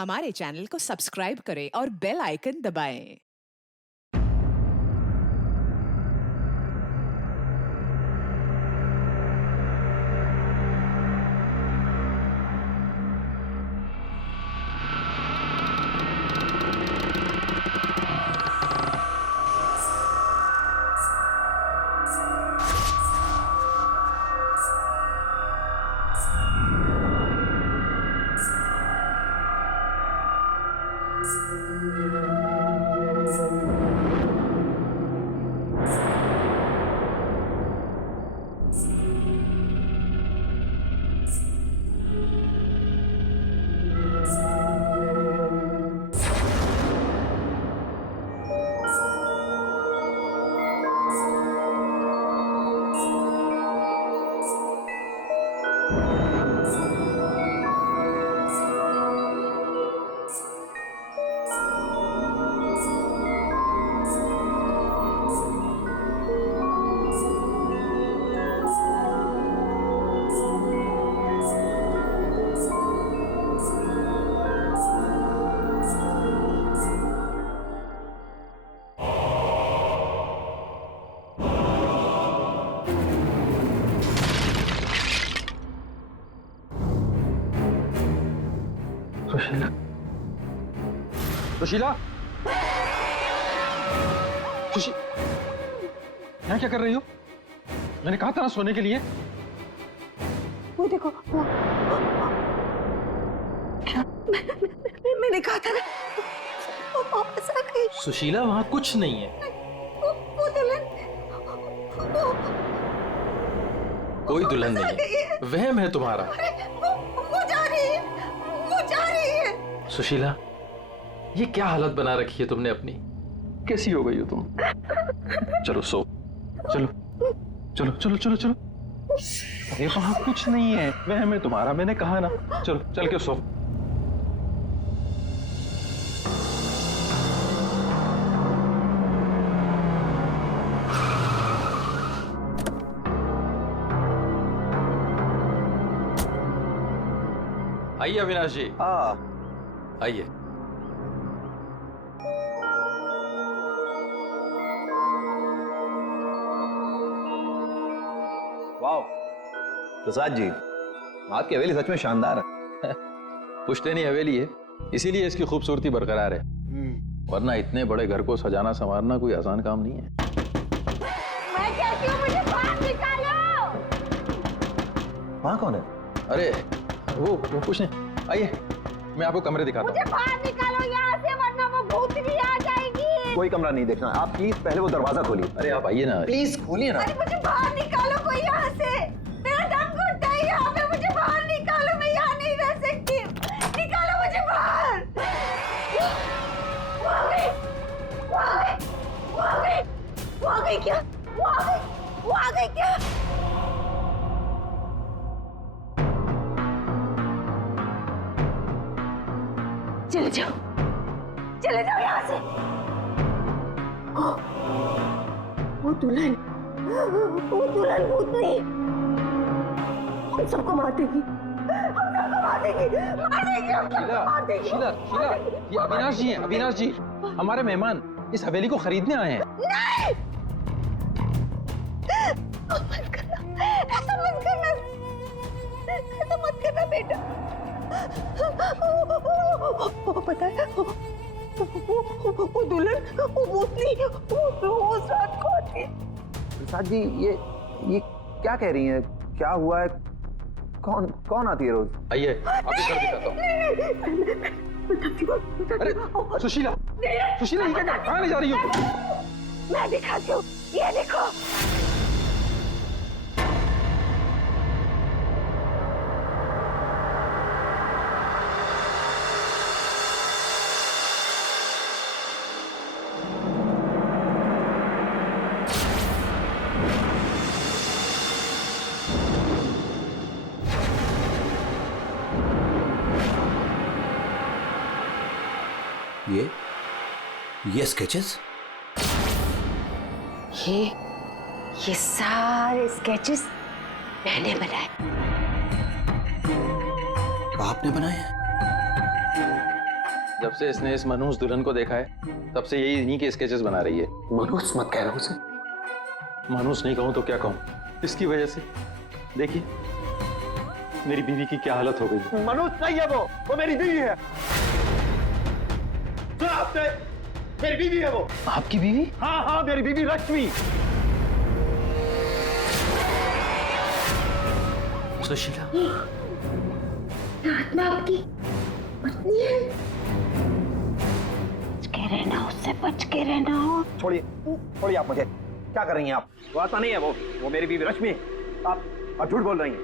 हमारे चैनल को सब्सक्राइब करें और बेल आइकन दबाएं। सुशीला, सुशीला, यहाँ क्या कर रही हो? मैंने कहा था ना सोने के लिए। वो देखो वो क्या मैंने कहा था ना वो वापस आ गई। सुशीला, वहां कुछ नहीं है। वो दुल्हन कोई दुल्हन नहीं है, वहम है तुम्हारा। वो जा रही है, वो जा रही है। सुशीला, ये क्या हालत बना रखी है तुमने अपनी? कैसी हो गई हो तुम? चलो सो, चलो चलो चलो चलो चलो। अरे वहां कुछ नहीं है, वहम है तुम्हारा, मैंने कहा ना। चलो चल के सो। आइए अविनाश जी, आइए। वाह प्रसाद जी, आपकी हवेली सच में शानदार है। पुश्तैनी हवेली है, इसीलिए इसकी खूबसूरती बरकरार है, वरना इतने बड़े घर को सजाना संवारना कोई आसान काम नहीं है। मैं कहती हूँ मुझे बाहर निकालो। वहाँ कौन है? अरे वो कुछ नहीं, आइए मैं आपको कमरे दिखाता हूँ। मुझे बाहर निकालो यहाँ से, वरना वो भूतनी आ जाएगी। कोई कमरा नहीं देखना, आप प्लीज पहले वो दरवाजा खोलिए। अरे आप आइए ना, प्लीज खोलिए ना। अरे मुझे बाहर निकालो कोई यहाँ से, मेरा दम घुटता है यहाँ पे। मुझे बाहर निकालो, मैं यहाँ नहीं रह सकती। निकालो मुझे बाहर। वो आ गई, वो आ गई, वो आ गई, वो आ गई क्या? वो आ गई, वो आ गई क्या? चले जाओ, चले जाओ यहाँ से। वो दुल्हन भूतनी हम सबको मार देगी, हम सबको मार देगी, मार देगी, हम सबको मार देगी। शीला, शीला, ये अविनाश जी हैं, अविनाश जी, हमारे मेहमान इस हवेली को खरीदने आए हैं। नहीं, मत करना, ऐसा मत करना, ऐसा मत करना बेटा। वो पता है, वो दुल्हन, वो भूतनी, वो रोज रात को आती है। प्रसाद जी, ये क्या कह रही हैं? क्या हुआ है? कौन आती है रोज? आइए आपको घर दिखाता हूँ। अरे सुशीला, सुशीला, ये क्या, कहाँ ले जा रही हो? मैं दिखाती हूँ, ये देखो। ये स्केचेस? ये सारे स्केचेस मैंने बनाए। आपने बनाए हैं? जब से इसने इस मनहूस दुल्हन को देखा है तब से यही इन्हीं के स्केचेस बना रही है। मनहूस मत कह रहा उसे। मनहूस नहीं कहूं तो क्या कहूं, इसकी वजह से देखिए मेरी बीवी की क्या हालत हो गई। मनोज नहीं है वो मेरी बीवी है। सुना आपने? मेरी बीवी है वो। आपकी बीवी? हाँ हाँ, मेरी बीवी रश्मि। सुशीला, आत्मा आपकी पत्नी है। बच के रहना, उससे बच के रहना। छोड़िए छोड़िए, आप मुझे क्या कर रही हैं आप? वो आत्मा नहीं है वो मेरी बीवी रश्मि। आप झूठ बोल रही हैं।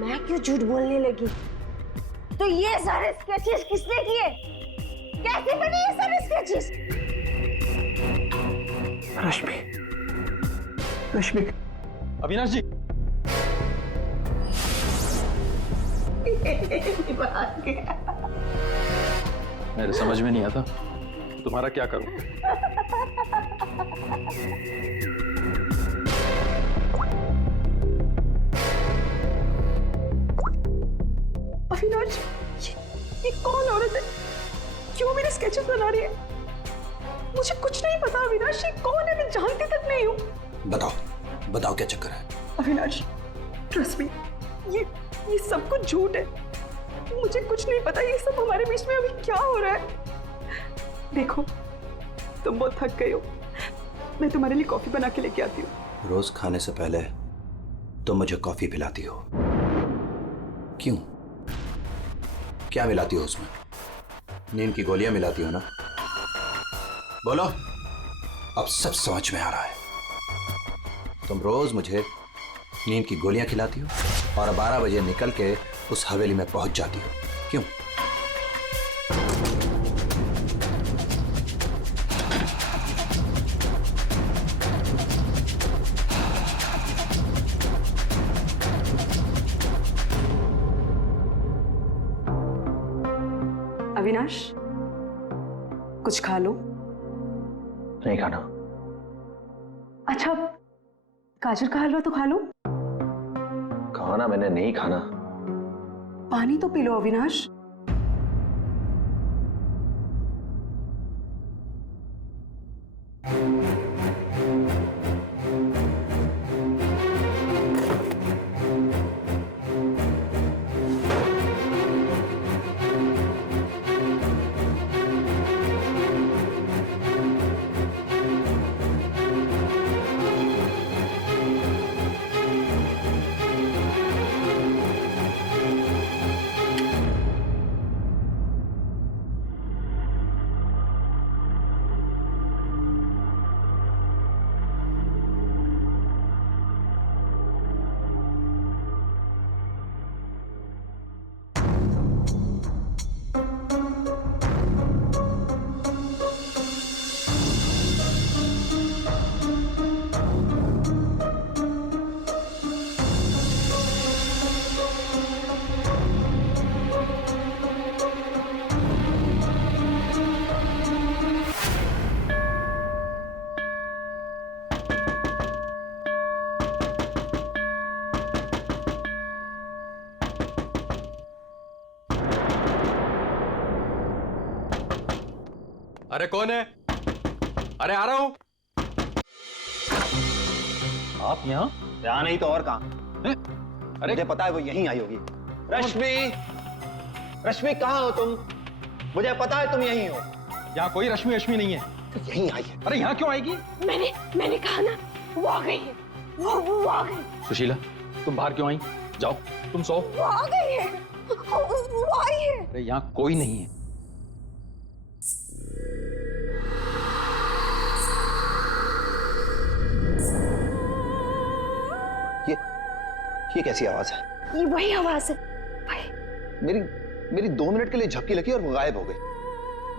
मैं क्यों झूठ बोलने लगी? तो ये सारे स्केचेस किसने किए? कैसे बने ये सारे स्केचेस? रश्मि, रश्मि। अविनाश जी। मेरे समझ में नहीं आता तुम्हारा क्या करूं। अविनाश, ये कौन औरत है? क्यों मेरे स्केचेस बना रही है? मुझे कुछ नहीं पता अविनाश, ये कौन है? मैं जानती तक नहीं हूँ। बताओ बताओ क्या चक्कर है? अविनाश, ट्रस्ट मी, ये सब कुछ झूठ है। मुझे कुछ नहीं पता ये सब हमारे बीच में अभी क्या हो रहा है। देखो, तुम बहुत थक गए हो, मैं तुम्हारे लिए कॉफी बना के लेके आती हूँ। रोज खाने से पहले तुम मुझे कॉफी पिलाती हो, क्यों? क्या मिलाती हो उसमें? नींद की गोलियां मिलाती हो ना? बोलो, अब सब समझ में आ रहा है। तुम रोज मुझे नींद की गोलियां खिलाती हो और 12 बजे निकल के उस हवेली में पहुंच जाती हो, क्यों? अविनाश, कुछ खा लो। नहीं खाना। अच्छा, गाजर का हलवा तो खा लो। खाना मैंने नहीं खाना। पानी तो पी लो अविनाश। अरे कौन है? अरे आ रहा हूं। आप यहाँ? यहाँ नहीं तो और कहाँ? अरे मुझे पता है वो यहीं आई होगी। रश्मि, रश्मि कहाँ हो तुम? मुझे पता है तुम यहीं हो। यहाँ कोई रश्मि रश्मि नहीं है। तो यहीं आई है। अरे यहाँ क्यों आएगी? मैंने कहा ना, वो आ गई है। वो आ गई। सुशीला, तुम बाहर क्यों आई? जाओ, तुम सो। वो आ गई है। वो आई है। अरे यहाँ कोई नहीं है। ये कैसी आवाज है? ये वही आवाज है। मेरी 2 मिनट के लिए झपकी लगी और वो गायब हो गई।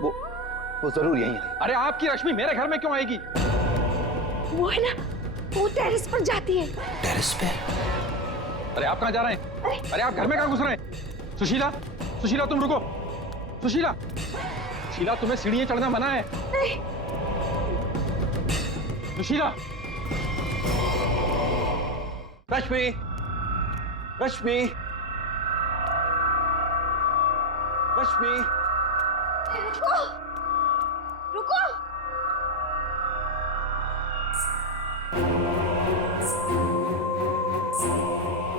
वो जरूर यहीं आई। अरे आपकी रश्मि मेरे घर में क्यों आएगी? वो है ना, वो टेरेस पर जाती है। टेरेस पे? अरे आप कहाँ जा रहे हैं? अरे आप घर में कहाँ घुस रहे हैं? सुशीला, सुशीला तुम रुको। सुशीला, सुशीला तुम्हें सीढ़ियां चढ़ना मना है। नहीं। सुशीला। रश्मि, रश्मि, रश्मि, रुको रुको।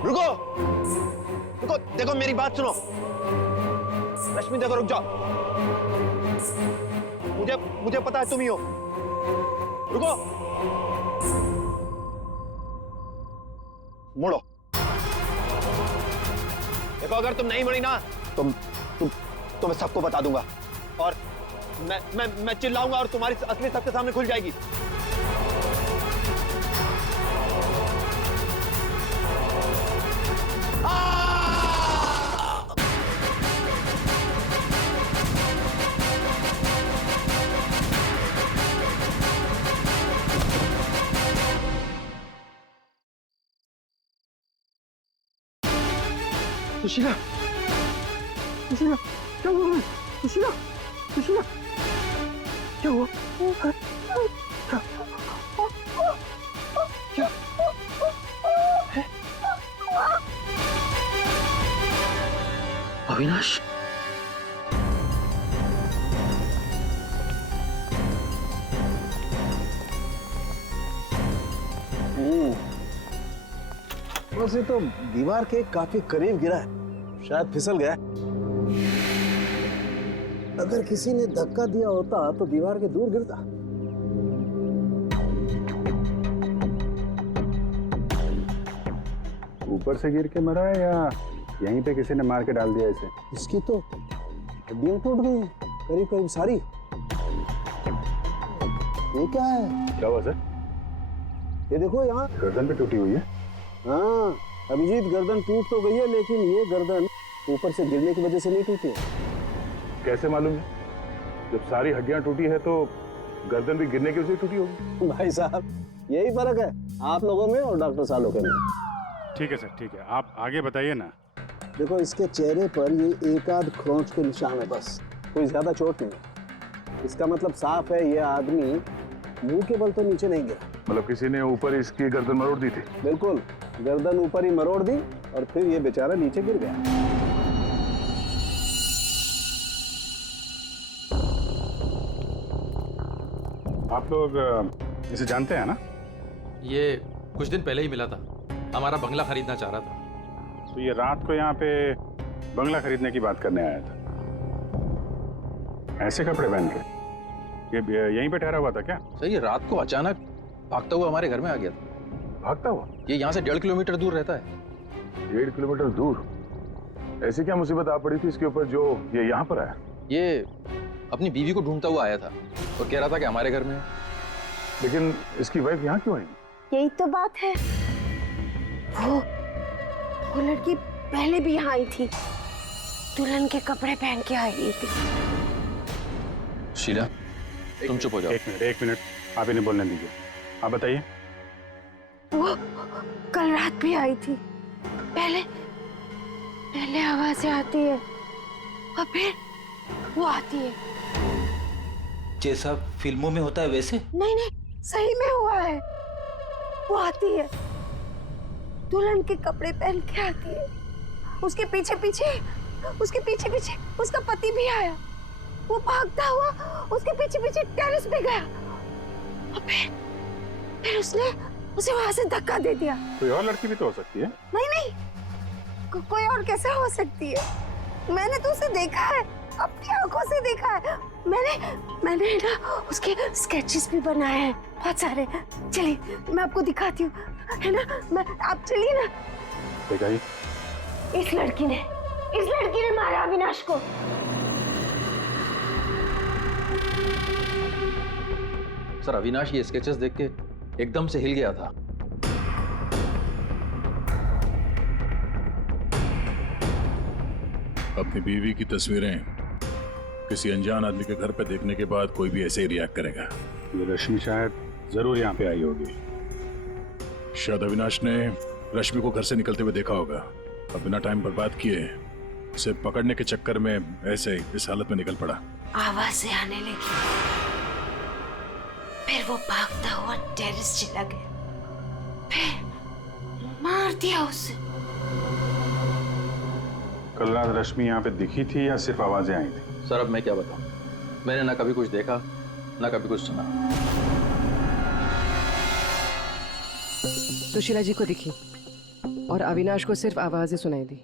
रुको रुको, देखो मेरी बात सुनो। रश्मि देखो, रुक जाओ। मुझे मुझे पता है तुम ही हो। रुको, मुड़ो। देखो अगर तुम नहीं मुड़ी ना तो मैं सबको बता दूंगा और मैं चिल्लाऊंगा और तुम्हारी असली सबके सामने खुल जाएगी। सुशीला, सुशीला, क्या हुआ? सुशीला, सुशीला, क्या हुआ? क्या? अविनाश, वैसे तो दीवार के काफी करीब गिरा है, शायद फिसल गया। अगर किसी ने धक्का दिया होता तो दीवार के दूर गिरता। ऊपर से गिर के मरा है या यहीं पे किसी ने मार के डाल दिया इसे? इसकी तो हड्डियां टूट गई हैं, करीब करीब सारी। ये क्या है? क्या हुआ सर? ये देखो यहाँ गर्दन पे टूटी हुई है। हाँ अभिजीत, गर्दन टूट तो गई है लेकिन ये गर्दन ऊपर से गिरने की वजह से नहीं टूटी है। कैसे मालूम है? जब सारी हड्डियां टूटी है तो गर्दन भी गिरने की वजह से टूटी होगी। भाई साहब यही फर्क है आप लोगों में और डॉक्टर सालोके में। ठीक है सर, ठीक है, आप आगे बताइए ना। देखो इसके चेहरे पर ये एक आध खरोंच के निशान है, बस कोई ज्यादा चोट नहीं। इसका मतलब साफ है ये आदमी मुंह के बल तो नीचे नहीं गिरा। मतलब किसी ने ऊपर इसकी गर्दन मरोड़ दी थी? बिल्कुल, गर्दन ऊपर ही मरोड़ दी और फिर ये बेचारा नीचे गिर गया। आप लोग इसे जानते हैं ना? ये कुछ दिन पहले ही मिला था, हमारा बंगला खरीदना चाह रहा था। तो ये रात को यहाँ पे बंगला खरीदने की बात करने आया था। ऐसे कपड़े पहन के ये यहीं पे ठहरा हुआ था क्या? सर ये रात को अचानक भागता हुआ हमारे घर में आ गया था। भागता हुआ? ये यहाँ से 1.5 किलोमीटर दूर रहता है। 1.5 किलोमीटर दूर? ऐसी क्या मुसीबत आ पड़ी थी इसके ऊपर जो ये यहाँ पर आया? ये अपनी बीवी को ढूंढता हुआ आया था और कह रहा था कि हमारे घर में है। लेकिन इसकी वाइफ यहाँ क्यों आई? यही तो बात है, वो लड़की पहले भी यहाँ आई थी, दुल्हन के कपड़े पहन के आई थी। शीला तुम चुप हो जाओ। एक मिनट, आप इन्हें बोलने दीजिए। आप बताइए। वो कल रात भी आई थी, पहले आवाजें आती है और फिर वो आती है। जैसा फिल्मों में होता है वैसे? नहीं, सही में हुआ है। वो आती है, दुल्हन के कपड़े पहन के आती है, उसके पीछे पीछे उसका पति भी आया। वो भागता हुआ उसके पीछे पीछे टेरेस पे गया और फिर उसने उसे वहां से धक्का दे दिया। कोई और लड़की भी तो हो सकती है। नहीं, कोई और कैसे हो सकती है? मैंने तो उसे देखा है, अपनी आंखों से देखा है। मैंने ना उसके स्केचेस भी बनाए हैं बहुत सारे। चलिए मैं आपको दिखाती हूँ, है ना? आप चलिए ना। दिखाइए। इस लड़की ने मारा अविनाश को। सर अविनाश ये स्केचेस देख के एकदम से हिल गया था। अपनी बीवी की तस्वीरें किसी अनजान आदमी के घर पे देखने के बाद कोई भी ऐसे ही रिएक्ट करेगा। ये रश्मि शायद जरूर यहाँ पे आई होगी। शायद अविनाश ने रश्मि को घर से निकलते हुए देखा होगा और बिना टाइम बर्बाद किए उसे पकड़ने के चक्कर में ऐसे इस हालत में निकल पड़ा। आवाजें आने लगी, फिर वो भागता हुआ टेरेस चला गया, फिर मार दिया उसे। कल रात रश्मि यहाँ पे दिखी थी या सिर्फ आवाजें आई थी? सर अब मैं क्या बताऊं, मैंने ना कभी कुछ देखा ना कभी कुछ सुना। सुशीला जी को दिखी और अविनाश को सिर्फ आवाजें सुनाई दी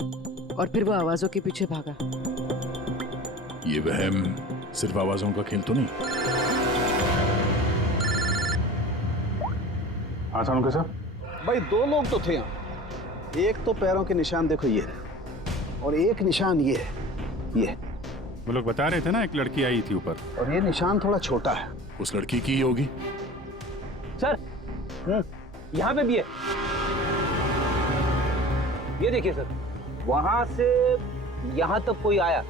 और फिर वो आवाजों के पीछे भागा। ये वहम सिर्फ आवाजों का खेल तो नहीं? हाँ सानुका साहब। भाई 2 लोग तो थे यहाँ। एक तो पैरों के निशान देखो ये है, और एक निशान ये है, ये। वो लोग बता रहे थे ना एक लड़की आई थी ऊपर, और ये निशान थोड़ा छोटा है। उस लड़की की ही होगी। सर यहाँ पे भी है, ये देखिए सर, वहां से यहाँ तक कोई आया,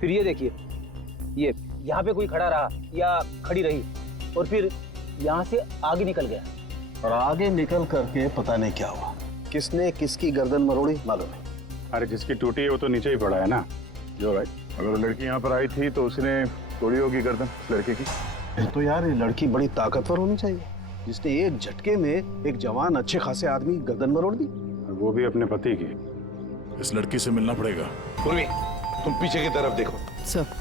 फिर ये देखिए, ये यहाँ पे कोई खड़ा रहा या खड़ी रही और फिर यहाँ से आगे निकल गया। और आगे निकल करके पता नहीं क्या हुआ, किसने किसकी गर्दन मरोड़ी मालूम नहीं। अरे जिसकी टूटी है वो तो नीचे ही पड़ा है ना। जो राइट, अगर वो लड़की यहाँ पर आई थी तो उसने तोड़ी होगी गर्दन लड़के की। फिर तो यार ये लड़की बड़ी ताकतवर होनी चाहिए, जिसने एक झटके में एक जवान अच्छे खासे आदमी गर्दन मरोड़ दी। और वो भी अपने पति की। इस लड़की से मिलना पड़ेगा। पूर्वी, तुम पीछे की तरफ देखो। सर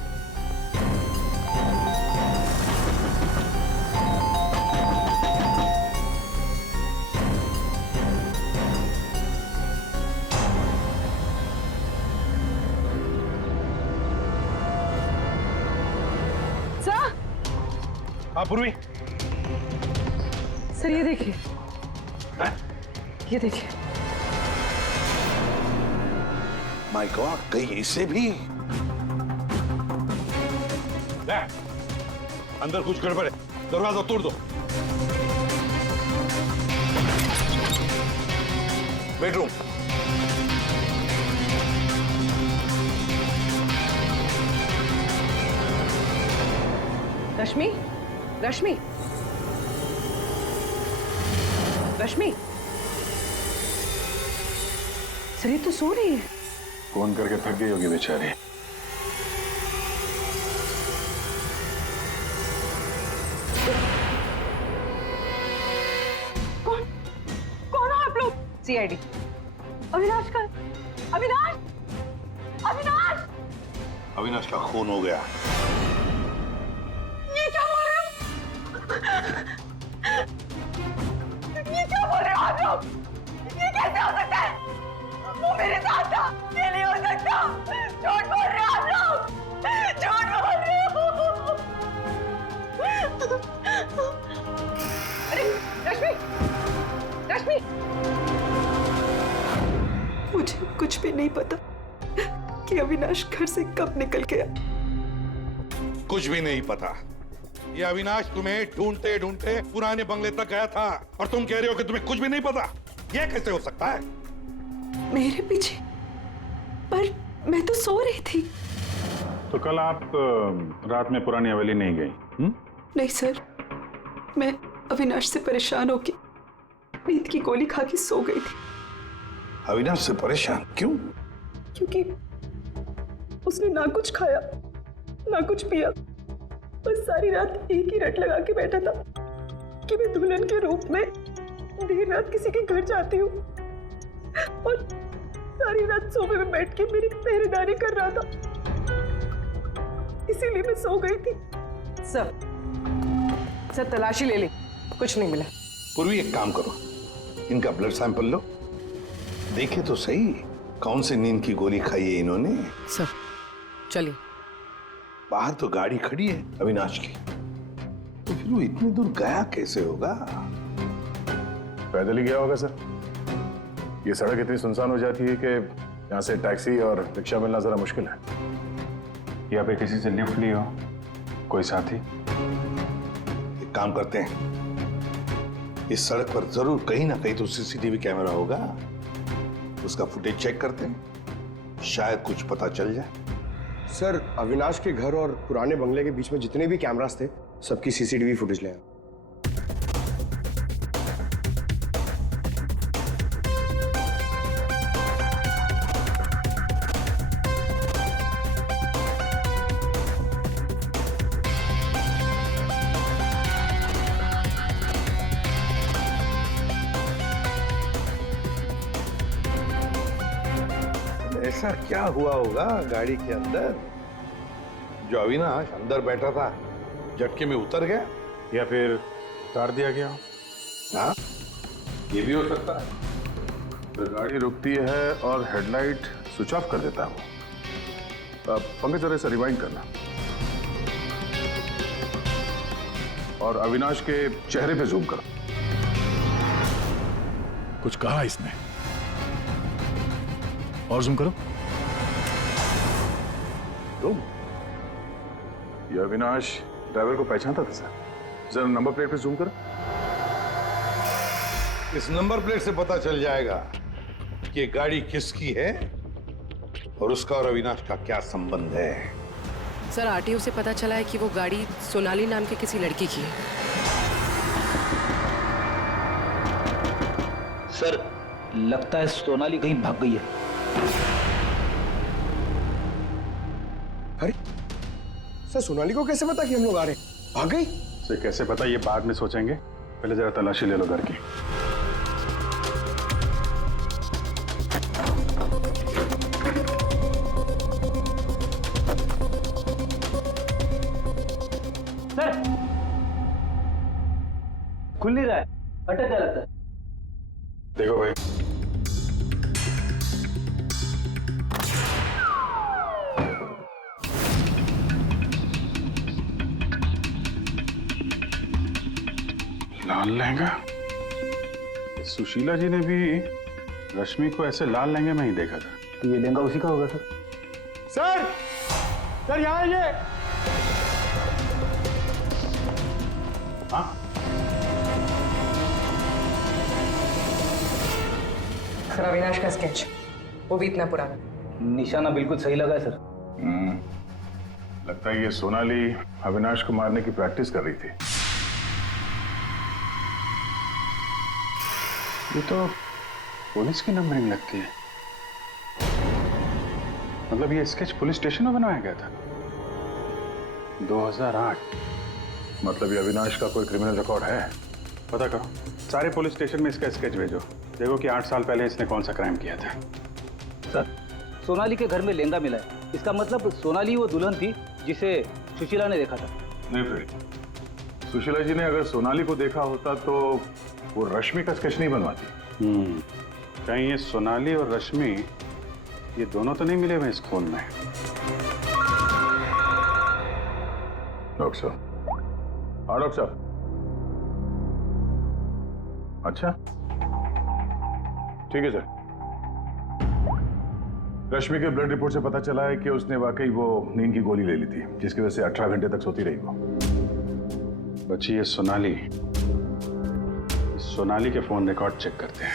हाँ पूर्वी। सर ये देखिए, ये देखिए। माय गॉड, कहीं इसे भी? अंदर कुछ गड़बड़ है, दरवाजा तोड़ दो। बेडरूम। रश्मि, रश्मि, रश्मि, सर ये तो सो रही है। फोन करके थक गई होगी बेचारी। कौन कौन हो आप लोग? सीआईडी। अविनाश का, अविनाश, अविनाश, अविनाश का खून हो गया। ये क्या बोल रहे हो? ये क्या बोल रहे हो आप लोग? ये कैसे हो सकता है? वो मेरे साथ था, ये नहीं हो सकता। झूठ बोल रहे हो आप लोग, झूठ बोल रहे हो। अरे रश्मि, रश्मि, मुझे कुछ भी नहीं पता कि अविनाश घर से कब निकल गया। कुछ भी नहीं पता। ये अविनाश तुम्हें ढूंढते ढूंढते पुराने बंगले तक गया था और तुम कह रहे हो कि तुम्हें कुछ भी नहीं पता। ये कैसे हो सकता है? मेरे पीछे? पर मैं तो सो रही थी। तो कल आप रात में पुरानी हवेली नहीं गई? नहीं सर, मैं अविनाश से परेशान होके नींद की गोली खा के सो गई थी। अविनाश से परेशान क्यों? क्योंकि उसने ना कुछ खाया ना कुछ पिया, बस सारी रात एक ही रट लगा के बैठा था कि मैं दुल्हन के रूप में देर रात किसी के घर जाती हूँ, और सारी रात सोफे में बैठ के मेरी पहरेदारी कर रहा था, इसीलिए मैं सो गई थी। सर तलाशी ले ली, कुछ नहीं मिला। पूर्वी एक काम करो, इनका ब्लड सैंपल लो, देखे तो सही कौन सी नींद की गोली खाई है इन्होंने। सर चलिए। बाहर तो गाड़ी खड़ी है अविनाश की, तो फिर वो इतनी दूर गया कैसे होगा? पैदल ही गया होगा सर। ये सड़क इतनी सुनसान हो जाती है कि यहाँ से टैक्सी और रिक्शा मिलना जरा मुश्किल है। या फिर किसी से लिफ्ट ली हो, कोई साथी। एक काम करते हैं, इस सड़क पर जरूर कहीं ना कहीं तो सीसीटीवी कैमरा होगा, उसका फुटेज चेक करते हैं, शायद कुछ पता चल जाए। सर अविनाश के घर और पुराने बंगले के बीच में जितने भी कैमरास थे सबकी सीसीटीवी फुटेज ले आए। ऐसा क्या हुआ होगा गाड़ी के अंदर? जो अविनाश अंदर बैठा था झटके में उतर गया, या फिर उतार दिया गया हो। हाँ ये भी हो सकता है। तो गाड़ी रुकती है और हेडलाइट स्विच ऑफ कर देता है वो। पंकज जरा इसे रिवाइंड करना और अविनाश के चेहरे पे जूम करो। कुछ कहा इसने? और जूम करो। जूम? ये अविनाश ड्राइवर को पहचानता था सर। जरा नंबर प्लेट पे जूम करो। इस नंबर प्लेट से पता चल जाएगा कि ये गाड़ी किसकी है और उसका और अविनाश का क्या संबंध है। सर आरटीओ से पता चला है कि वो गाड़ी सोनाली नाम के किसी लड़की की है। सर लगता है सोनाली कहीं भाग गई है। अरे सर, सोनाली को कैसे पता कि हम लोग आ रहे हैं? भाग गई? सर कैसे पता, ये बाद में सोचेंगे, पहले जरा तलाशी ले लो घर की। सर खुल नहीं रहा है, अटक गया लगता है। देखो भाई, लाल लहंगा। सुशीला जी ने भी रश्मि को ऐसे लाल लहंगे में ही देखा था। तो ये लहंगा उसी का होगा सर। सर, सर यहाँ आइए। हाँ सर अविनाश का स्केच, वो भी इतना पुराना। निशाना बिल्कुल सही लगा है सर। लगता है ये सोनाली अविनाश को मारने की प्रैक्टिस कर रही थी। ये तो पुलिस की नंबरिंग लगती है। मतलब ये स्केच पुलिस स्टेशन में बनवाया गया था 2008। मतलब ये अविनाश का कोई क्रिमिनल रिकॉर्ड है? पता करो, सारे पुलिस स्टेशन में इसका स्केच भेजो, देखो कि 8 साल पहले इसने कौन सा क्राइम किया था। सर सोनाली के घर में लहंगा मिला है, इसका मतलब सोनाली वो दुल्हन थी जिसे सुशीला ने देखा था। नहीं फिर सुशीला जी ने अगर सोनाली को देखा होता तो वो रश्मि का स्केच नहीं बनवाती। कहीं ये सोनाली और रश्मि ये दोनों तो नहीं मिले हुए इस खून में? डॉक्टर साहब। हाँ डॉक्टर साहब। अच्छा ठीक है सर। रश्मि के ब्लड रिपोर्ट से पता चला है कि उसने वाकई वो नींद की गोली ले ली थी, जिसकी वजह से 18 घंटे तक सोती रही वो। बच्ची ये सोनाली के फोन रिकॉर्ड चेक करते हैं।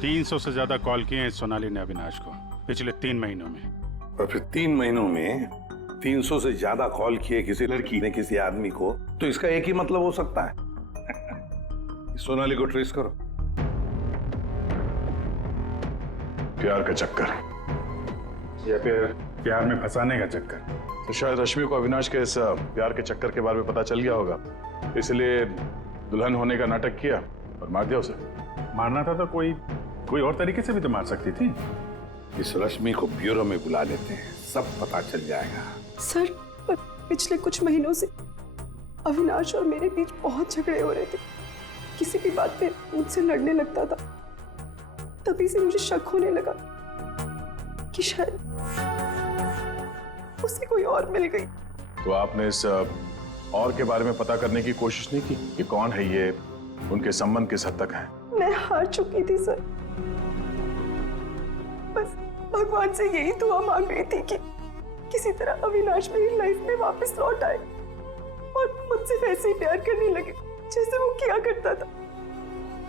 300 से ज्यादा कॉल किए हैं सोनाली ने अविनाश को पिछले 3 महीनों में। और फिर 3 महीनों में 300 से ज्यादा कॉल किए किसी लड़की ने किसी आदमी को, तो इसका एक ही मतलब हो सकता है। सोनाली को ट्रेस करो। प्यार का चक्कर या फिर प्यार में फंसाने का चक्कर। तो शायद रश्मि को अविनाश के इस प्यार के चक्कर के बारे में पता चल गया होगा, इसलिए दुल्हन होने का नाटक किया और मार दिया उसे। मारना था तो कोई और तरीके से भी तो मार सकती थी। इस रश्मि को ब्यूरो में बुला लेते हैं, सब पता चल जाएगा। सर पिछले कुछ महीनों से अविनाश और मेरे बीच बहुत झगड़े हो रहे थे। किसी भी बात पे मुझसे लड़ने लगता था। तभी से मुझे शक होने लगा कि शायद उसे कोई और मिल गई। तो आपने इस और के बारे में पता करने की कोशिश नहीं की कि कौन है ये, उनके संबंध किस हद तक है? मैं हार चुकी थी सर। बस भगवान से यही दुआ मांग रही थी कि किसी तरह अविनाश मेरी लाइफ में वापस लौट आए और मुझसे वैसे ही प्यार करने लगे जैसे वो किया करता था।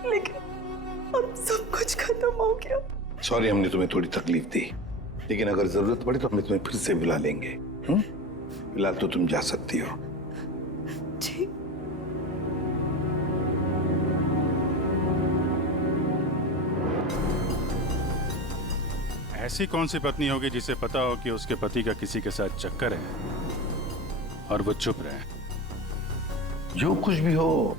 लेकिन अब सब कुछ खत्म हो गया। सॉरी हमने तुम्हें थोड़ी तकलीफ दी, लेकिन अगर जरूरत पड़ी तो हम तुम्हें फिर से बुला लेंगे। फिलहाल तो तुम जा सकती हो। जी। ऐसी कौन सी पत्नी होगी जिसे पता हो कि उसके पति का किसी के साथ चक्कर है और वो चुप रहे? जो कुछ भी हो,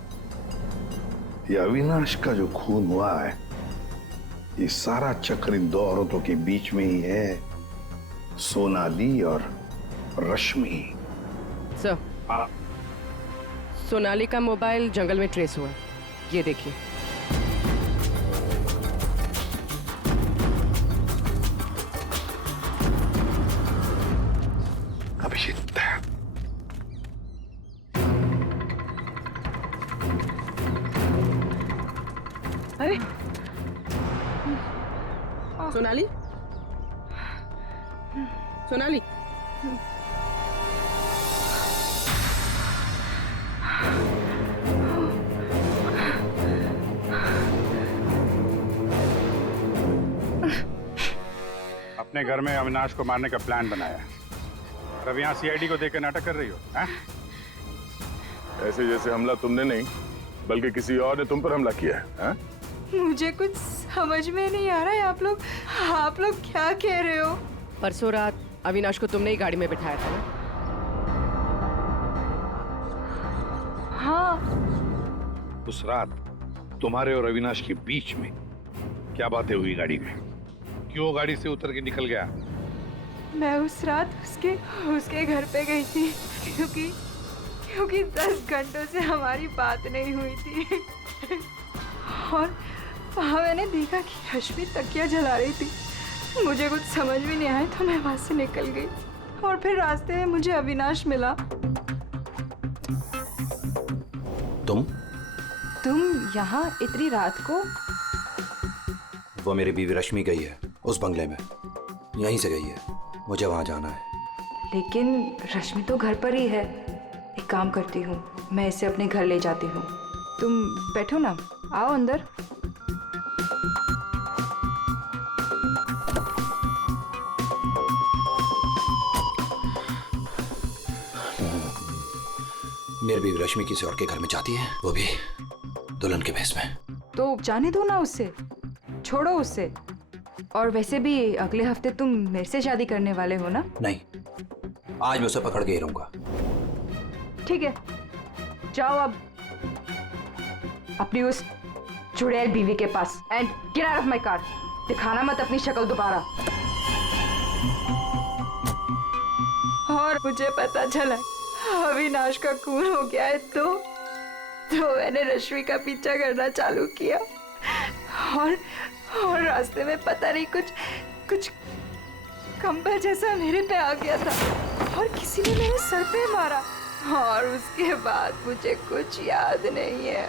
ये अविनाश का जो खून हुआ है, ये सारा चक्कर इन 2 औरतों के बीच में ही है, सोनाली और रश्मि। सर, सोनाली का मोबाइल जंगल में ट्रेस हुआ है, ये देखिए। अभिजीत, अरे सोनाली, सोनाली, अपने घर में अविनाश को मारने का प्लान बनाया और अब यहाँ सीआईडी को देकर नाटक कर रही हो, हैं? ऐसे जैसे हमला तुमने नहीं बल्कि किसी और ने तुम पर हमला किया है। मुझे कुछ समझ में नहीं आ रहा है। आप लोग क्या कह रहे हो? परसों रात अविनाश को तुमने ही गाड़ी में बिठाया था ना? हाँ। उस रात तुम्हारे और अविनाश के बीच में क्या बातें हुई गाड़ी में? क्यों गाड़ी से उतर के निकल गया? मैं उस रात उसके घर पे गई थी क्योंकि 10 घंटों से हमारी बात नहीं हुई थी और वहाँ मैंने देखा कि रश्मि तकिया जला रही थी। मुझे कुछ समझ में नहीं आया तो मैं वहाँ से निकल गई और फिर रास्ते में मुझे अविनाश मिला। तुम यहाँ इतनी रात को? वो मेरी बीवी रश्मि गई है उस बंगले में, यहीं से गई है। मुझे वहां जाना है। लेकिन रश्मि तो घर पर ही है। एक काम करती हूँ, मैं इसे अपने घर ले जाती हूँ। तुम बैठो ना, आओ अंदर। मेरी बीवी रश्मि किसी और के घर में जाती है, वो भी दुल्हन के भेष में। तो जाने दो ना उससे, छोड़ो उससे। और वैसे भी अगले हफ्ते तुम मेरे से शादी करने वाले हो ना? नहीं, आज मैं उसे पकड़ के ही रहूंगा। ठीक है, जाओ अब अपनी उस चुड़ैल बीवी के पास and get out of my car. दिखाना मत अपनी शक्ल दोबारा। और मुझे पता चला अविनाश का खून हो गया है तो मैंने रश्मि का पीछा करना चालू किया और रास्ते में पता नहीं कुछ कंबल जैसा मेरे पे आ गया था और किसी ने मेरे सर पे मारा और उसके बाद मुझे कुछ याद नहीं है।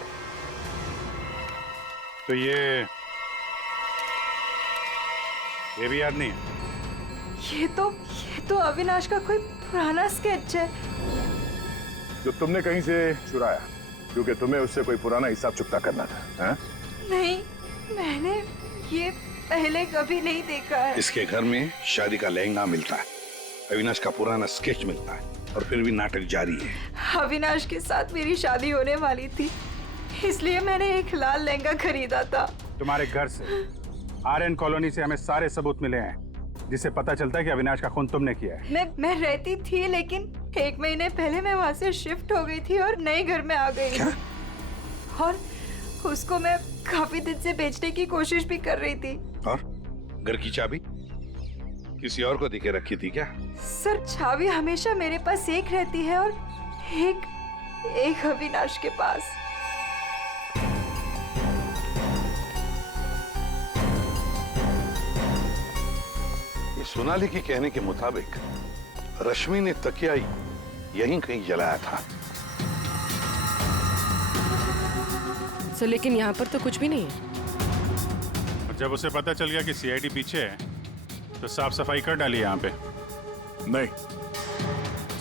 तो ये भी याद नहीं है? ये तो अविनाश का कोई पुराना स्केच है जो तुमने कहीं से चुराया क्योंकि तुम्हें उससे कोई पुराना हिसाब चुकता करना था, हैं? नहीं, मैंने ये पहले कभी नहीं देखा है। इसके घर में शादी का लहंगा मिलता है, अविनाश का पुराना स्केच मिलता है और फिर भी नाटक जारी है। अविनाश के साथ मेरी शादी होने वाली थी, इसलिए मैंने एक लाल लहंगा खरीदा था। तुम्हारे घर से, आर्यन कॉलोनी से हमें सारे सबूत मिले हैं जिससे पता चलता है कि अविनाश का खून तुमने किया है। मैं रहती थी लेकिन 1 महीने पहले मैं वहाँ से शिफ्ट हो गई थी और नए घर में आ गई। क्या? और उसको मैं काफी दिन से बेचने की कोशिश भी कर रही थी। और घर की चाबी किसी और को देके रखी थी क्या? सर, चाबी हमेशा मेरे पास एक रहती है और एक अविनाश के पास। ये सोनाली के कहने के मुताबिक रश्मि ने तकिया यहीं कहीं जलाया था। सर, लेकिन यहाँ पर तो कुछ भी नहीं है। जब उसे पता चल गया कि सीआईडी पीछे है तो साफ सफाई कर डाली यहाँ पे। नहीं,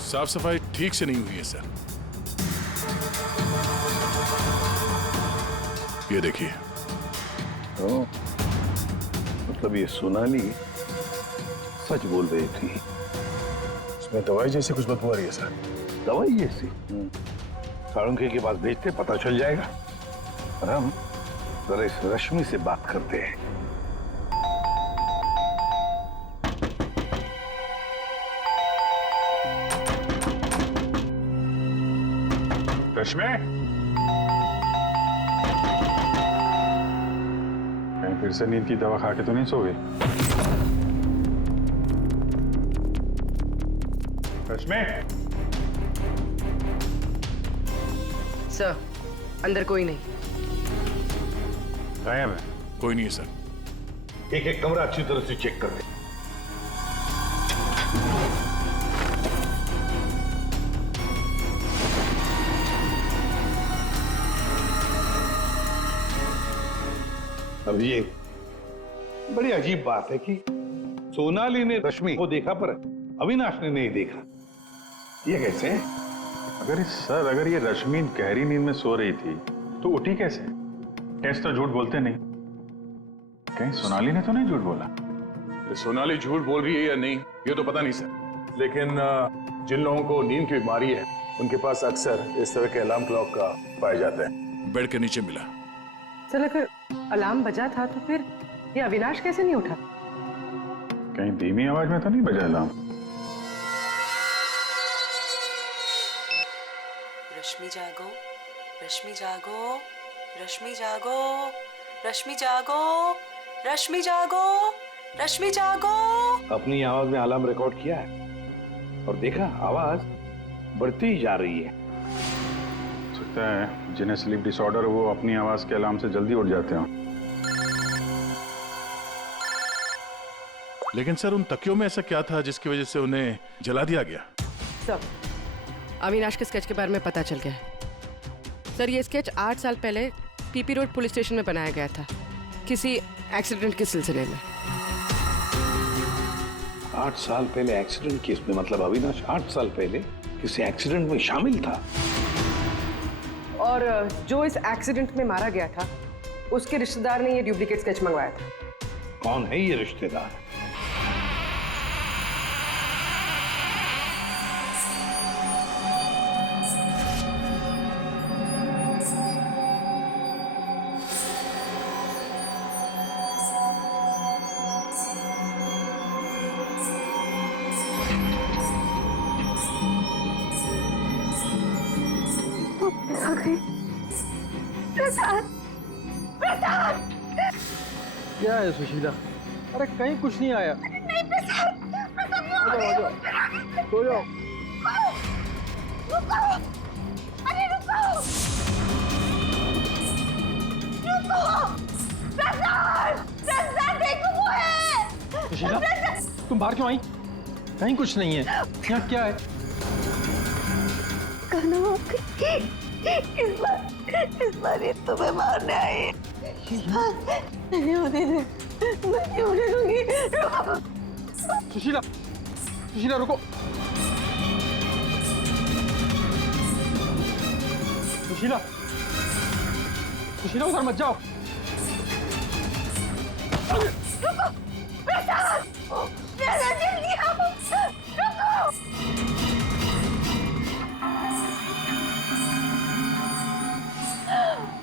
साफ सफाई ठीक से नहीं हुई है सर। ये देखिए। मतलब ये सोनाली सच बोल रही थी। इसमें दवाई जैसी कुछ बदबू आ रही है सर। दवाई जैसी? साळुंखे के पास भेजते, पता चल जाएगा। और हम जरा इस रश्मि से बात करते हैं। रश्मि, कहीं फिर से नींद की दवा खा के तो नहीं सो गई? रश्मि, सर अंदर कोई नहीं। गायब है? कोई नहीं है सर। एक एक कमरा अच्छी तरह से चेक कर ले। अब ये बड़ी अजीब बात है कि सोनाली ने रश्मि को देखा पर अविनाश ने नहीं देखा। ये कैसे? अगर ये रश्मि गहरी नींद में सो रही थी तो उठी कैसे? टेस्ट तो झूठ बोलते नहीं। कहीं सोनाली ने तो नहीं झूठ बोला? सोनाली झूठ बोल रही है या नहीं ये तो पता नहीं सर, लेकिन जिन लोगों को नींद की बीमारी है उनके पास अक्सर इस तरह के अलार्म क्लॉक का पाया जाता है। बेड के नीचे मिला। सर अगर अलार्म बजा था तो फिर ये अविनाश कैसे नहीं उठा? कहीं धीमी आवाज में तो नहीं बजा अलार्म? रश्मि जागो, रश्मि जागो, रश्मि जागो, रश्मि जागो, रश्मि जागो, रश्मि जागो। अपनी आवाज में अलार्म रिकॉर्ड किया है और देखा आवाज बढ़ती ही जा रही है। सकता है जिन्हें स्लीप डिसऑर्डर वो अपनी आवाज के अलार्म से जल्दी उठ जाते हो। लेकिन सर उन तकियों में ऐसा क्या था जिसकी वजह से उन्हें जला दिया गया? सर अविनाश के स्केच के बारे में पता चल गया है। सर ये स्केच 8 साल पहले पीपी रोड पुलिस स्टेशन में बनाया गया था किसी एक्सीडेंट के सिलसिले में। 8 साल पहले एक्सीडेंट केस में, मतलब अविनाश 8 साल पहले किसी एक्सीडेंट में शामिल था। और जो इस एक्सीडेंट में मारा गया था उसके रिश्तेदार ने ये डुप्लीकेट स्केच मंगवाया था। कौन है ये रिश्तेदार? क्या है सुशीला? अरे कहीं कुछ नहीं आया। नहीं प्रसाद, सो जाओ। रुको, अरे रुको, प्रसाद, प्रसाद देखो वो है। सुशीला तुम बाहर क्यों आई? कहीं कुछ नहीं है। यहाँ क्या है? कहना इस बार ये तुम्हें मारने आई। नहीं होने दे, नहीं होने दूंगी। सुशीला, सुशीला रुको। सुशीला, सुशीला उधर मत जाओ। रुको, प्रसाद, प्रसाद जल्दी आओ, रुको।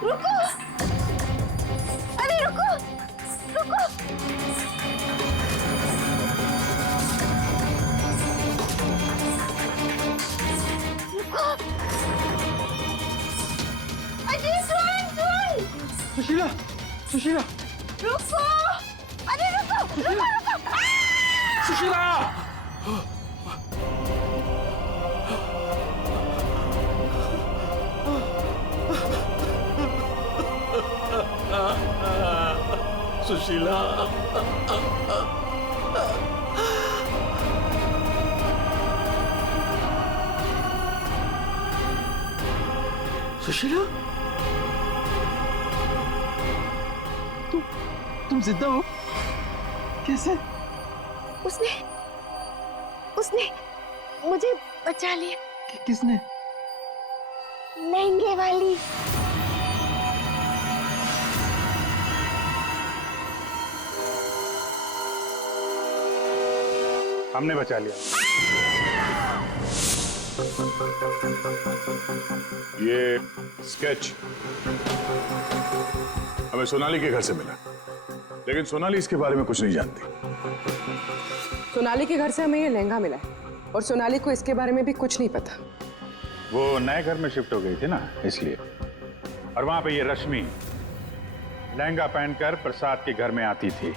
रुको, अरे रुको, रुको। रुको, अजय सुन। सुशीला, सुशीला, रुको, अरे रुको, रुको, रुको। सुशीला। सुशीला, सुशीला, तुम जिंदा हो? कैसे? उसने मुझे बचा लिया। किसने? लहंगे वाली। हमने बचा लिया। ये स्केच हमें सोनाली के घर से मिला, लेकिन सोनाली इसके बारे में कुछ नहीं जानती। सोनाली के घर से हमें ये लहंगा मिला है और सोनाली को इसके बारे में भी कुछ नहीं पता। वो नए घर में शिफ्ट हो गई थी ना, इसलिए। और वहां पे ये रश्मि लहंगा पहनकर प्रसाद के घर में आती थी।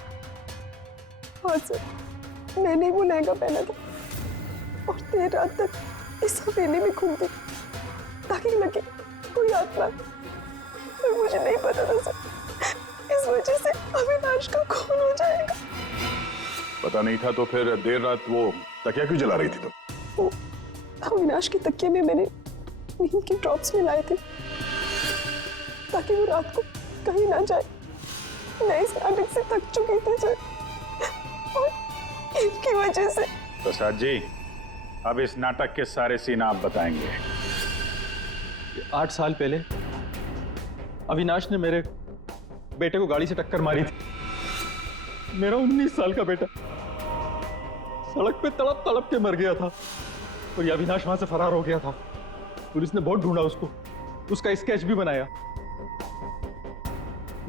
हाँ सर, मैंने वो लहंगा पहना था। और देर रात तक इस हवेली में घूमती ताकि लगे कोई आत्मा। पर मुझे नहीं पता था सर, इस वजह से अविनाश का खून हो जाएगा। पता नहीं था तो फिर देर रात वो तकिया क्यों जला रही थी तुम? वो अविनाश के तकिए में मैंने नींद के ड्रॉप्स मिलाए थे ताकि वो रात को कहीं ना जाए। मैं इस नाटक से थक चुकी थी सर, और इनकी वजह से। प्रसाद जी, अब इस नाटक के सारे सीन आप बताएंगे। 8 साल पहले अविनाश ने मेरे बेटे को गाड़ी से टक्कर मारी थी। मेरा 19 साल का बेटा सड़क पे तड़प तड़प के मर गया था और ये अविनाश वहां से फरार हो गया था। पुलिस ने बहुत ढूंढा उसको, उसका स्केच भी बनाया,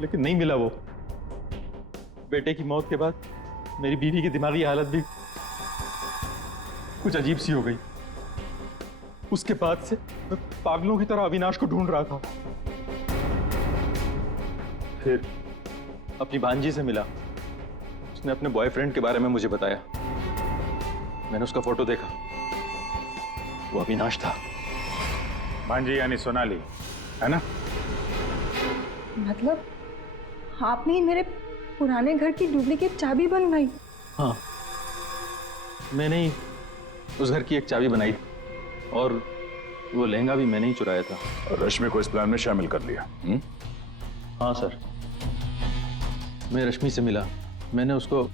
लेकिन नहीं मिला वो। बेटे की मौत के बाद मेरी बीवी की दिमागी हालत भी कुछ अजीब सी हो गई। उसके बाद से मैं पागलों की तरह अविनाश को ढूंढ रहा था। फिर अपनी भांजी से मिला, उसने अपने बॉयफ्रेंड के बारे में मुझे बताया। मैंने उसका फोटो देखा, वो अविनाश था। भांजी यानी सोनाली, है ना? मतलब आपने ही मेरे पुराने घर की डुप्लीकेट चाबी बनवाई? हाँ, मैंने ही उस घर की एक चाबी बनाई और वो लहंगा भी मैंने ही चुराया था। और रश्मि को इस प्लान में शामिल कर लिया? हाँ सर, मैं रश्मि से मिला, मैंने उसको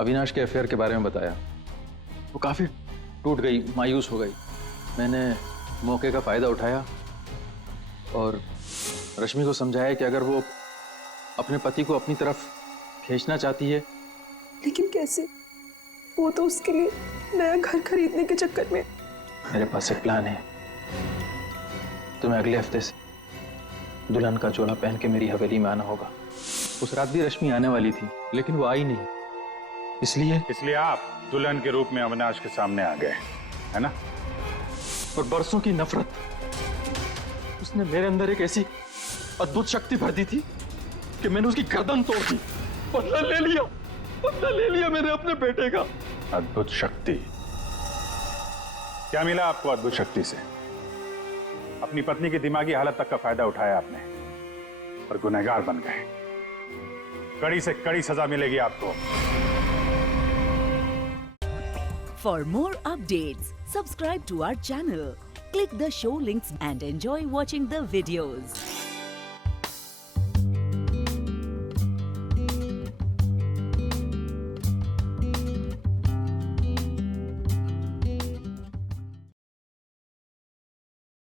अविनाश के अफेयर के बारे में बताया। वो काफ़ी टूट गई, मायूस हो गई। मैंने मौके का फ़ायदा उठाया और रश्मि को समझाया कि अगर वो अपने पति को अपनी तरफ खींचना चाहती है। लेकिन कैसे? वो तो उसके लिए नया घर खरीदने के चक्कर में। मेरे पास एक प्लान है। तुम्हें अगले हफ्ते से दुल्हन का जोड़ा पहन के मेरी हवेली में आना होगा। उस रात भी रश्मि आने वाली थी, लेकिन वो आई नहीं। इसलिए आप दुल्हन के रूप में अविनाश के सामने आ गए, है ना? और बरसों की नफरत, उसने मेरे अंदर एक ऐसी अद्भुत शक्ति भर दी थी कि मैंने उसकी गर्दन तोड़ दी। बदला ले लिया मैंने अपने बेटे का। अद्भुत शक्ति? क्या मिला आपको अद्भुत शक्ति से? अपनी पत्नी की दिमागी हालत तक का फायदा उठाया आपने और गुनहगार बन गए। कड़ी से कड़ी सजा मिलेगी आपको। For more updates, subscribe to our channel, click the show links and enjoy watching the videos.